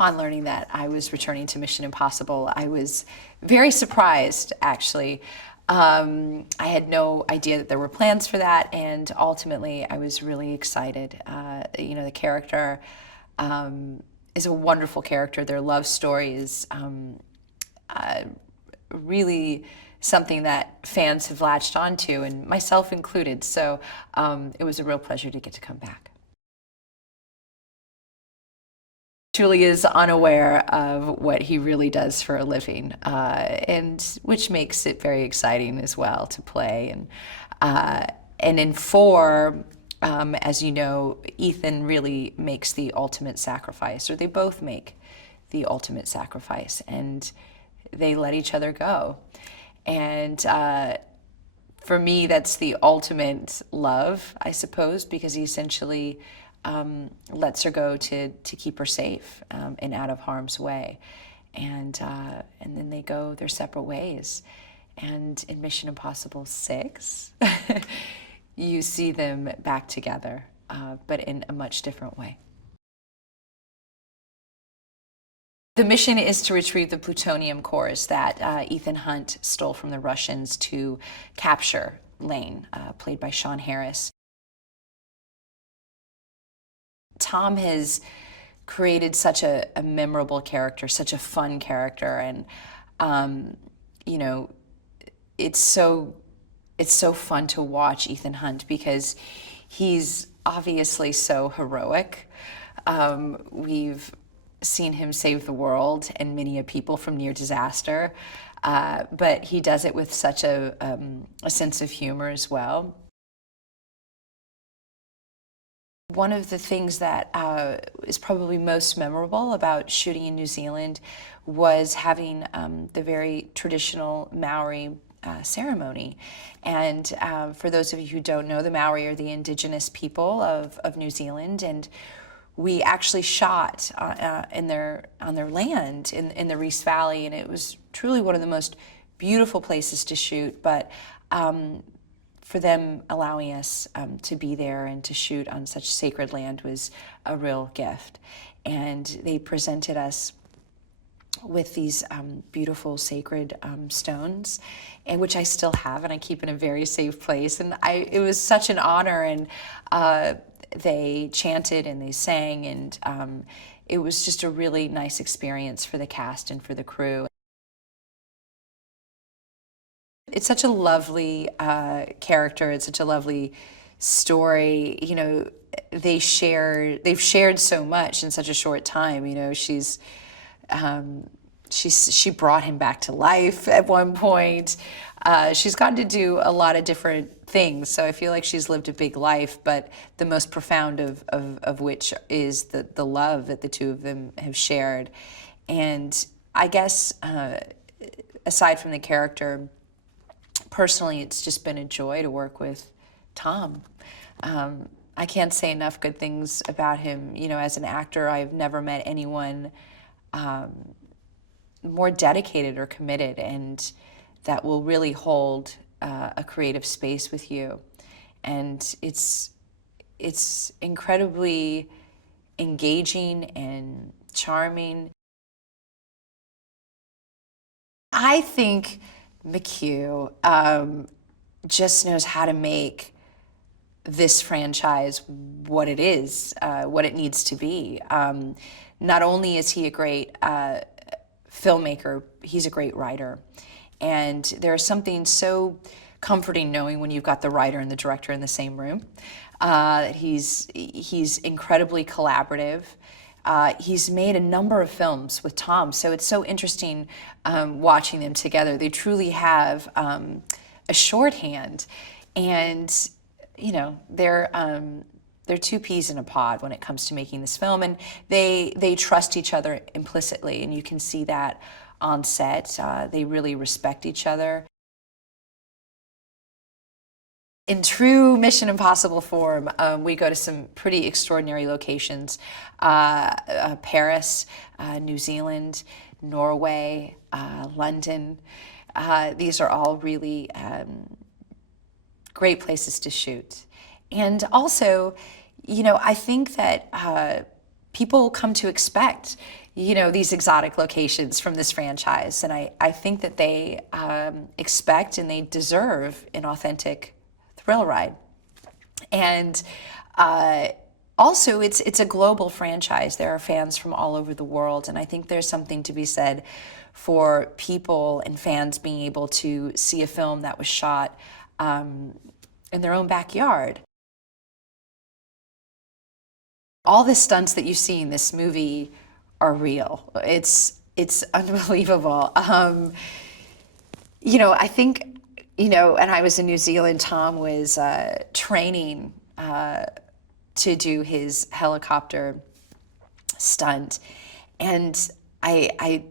upon learning that I was returning to Mission Impossible, I was very surprised, actually. I had no idea that there were plans for that, and ultimately I was really excited. The character is a wonderful character. Their love story is really something that fans have latched onto, and myself included. So it was a real pleasure to get to come back. Truly is unaware of what he really does for a living, and which makes it very exciting as well to play. And in 4, as you know, Ethan really makes the ultimate sacrifice, or they both make the ultimate sacrifice, and they let each other go. And for me, that's the ultimate love, I suppose, because he essentially lets her go to keep her safe and out of harm's way. And then they go their separate ways. And in Mission Impossible 6, you see them back together, but in a much different way. The mission is to retrieve the plutonium cores that Ethan Hunt stole from the Russians to capture Lane, played by Sean Harris. Tom has created such a memorable character, such a fun character, and it's so fun to watch Ethan Hunt because he's obviously so heroic. We've seen him save the world and many a people from near disaster, but he does it with such a sense of humor as well. One of the things that is probably most memorable about shooting in New Zealand was having the very traditional Maori ceremony. And for those of you who don't know, the Maori are the indigenous people of New Zealand, and we actually shot on their land in the Reese Valley, and it was truly one of the most beautiful places to shoot. But for them allowing us to be there and to shoot on such sacred land was a real gift. And they presented us with these beautiful sacred stones, and which I still have and I keep in a very safe place. And it was such an honor, and they chanted and they sang, and it was just a really nice experience for the cast and for the crew. It's such a lovely character. It's such a lovely story. You know, they've shared so much in such a short time. You know, she brought him back to life at one point. She's gotten to do a lot of different things, so I feel like she's lived a big life, but the most profound of which is the love that the two of them have shared. And I guess aside from the character, personally, it's just been a joy to work with Tom. I can't say enough good things about him. You know, as an actor, I've never met anyone more dedicated or committed, and that will really hold a creative space with you. And it's incredibly engaging and charming. I think McHugh just knows how to make this franchise what it is, what it needs to be. Not only is he a great filmmaker, he's a great writer. And there's something so comforting knowing when you've got the writer and the director in the same room. He's incredibly collaborative. He's made a number of films with Tom, so it's so interesting watching them together. They truly have a shorthand, and you know, they're two peas in a pod when it comes to making this film, and they trust each other implicitly, and you can see that on set. They really respect each other. In true Mission Impossible form, we go to some pretty extraordinary locations. Paris, New Zealand, Norway, London. These are all really great places to shoot. And also, you know, I think that people come to expect you know, these exotic locations from this franchise. And I think that they expect and they deserve an authentic thrill ride. And also, it's a global franchise. There are fans from all over the world, and I think there's something to be said for people and fans being able to see a film that was shot in their own backyard. All the stunts that you see in this movie are real. It's unbelievable. You know, I think, you know, and I was in New Zealand, Tom was training to do his helicopter stunt. And I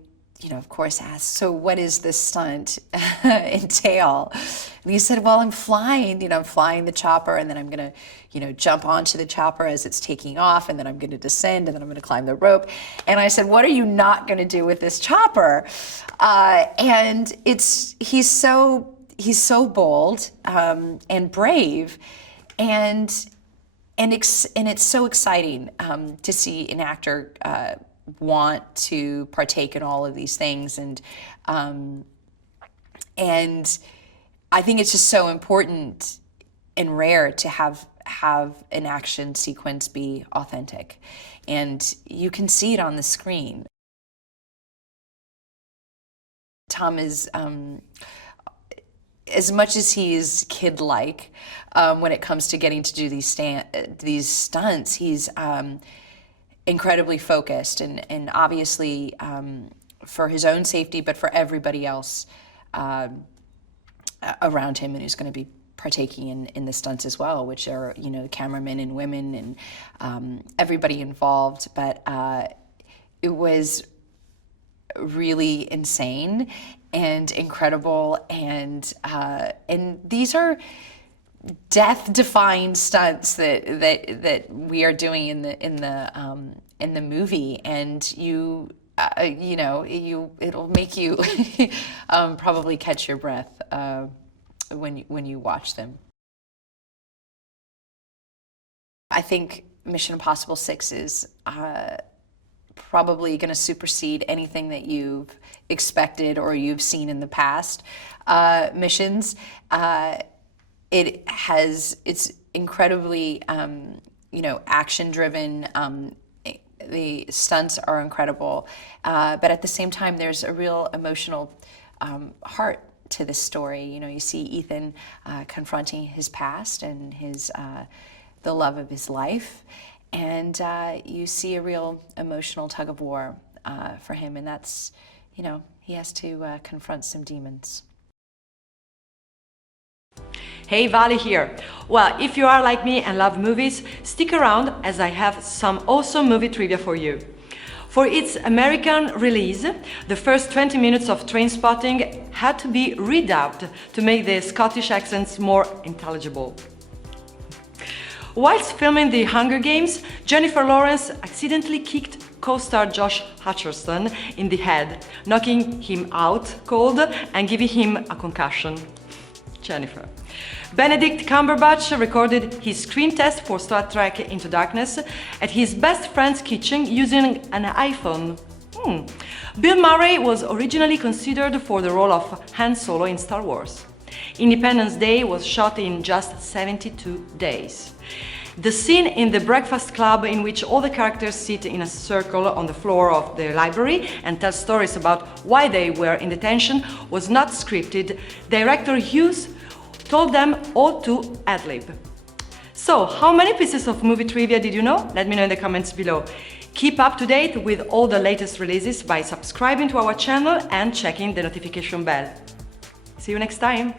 you know, of course asked, so what does this stunt entail? And he said, well, I'm flying the chopper, and then I'm gonna, you know, jump onto the chopper as it's taking off, and then I'm gonna descend, and then I'm gonna climb the rope. And I said, what are you not gonna do with this chopper? And he's so bold and brave, and it's so exciting to see an actor want to partake in all of these things, and I think it's just so important and rare to have an action sequence be authentic, and you can see it on the screen. Tom is as much as he's kid-like when it comes to getting to do these stunts, he's incredibly focused, and obviously for his own safety, but for everybody else around him and who's going to be partaking in the stunts as well, which are, you know, cameramen and women and everybody involved. But it was really insane and incredible, and these are death-defying stunts that we are doing in the movie, and you know, it'll make you probably catch your breath when you watch them. I think Mission Impossible 6 is probably going to supersede anything that you've expected or you've seen in the past missions. It's incredibly, you know, action-driven. The stunts are incredible, but at the same time, there's a real emotional heart to this story. You know, you see Ethan confronting his past and the love of his life, and you see a real emotional tug of war for him, and that's, you know, he has to confront some demons. Hey, Vali here. Well, if you are like me and love movies, stick around as I have some awesome movie trivia for you. For its American release, the first 20 minutes of Trainspotting had to be redubbed to make the Scottish accents more intelligible. Whilst filming The Hunger Games, Jennifer Lawrence accidentally kicked co-star Josh Hutcherson in the head, knocking him out cold and giving him a concussion. Jennifer. Benedict Cumberbatch recorded his screen test for Star Trek Into Darkness at his best friend's kitchen using an iPhone. Bill Murray was originally considered for the role of Han Solo in Star Wars. Independence Day was shot in just 72 days. The scene in the Breakfast Club, in which all the characters sit in a circle on the floor of the library and tell stories about why they were in detention, was not scripted. Director Hughes told them all to ad-lib. So, how many pieces of movie trivia did you know? Let me know in the comments below. Keep up to date with all the latest releases by subscribing to our channel and checking the notification bell. See you next time!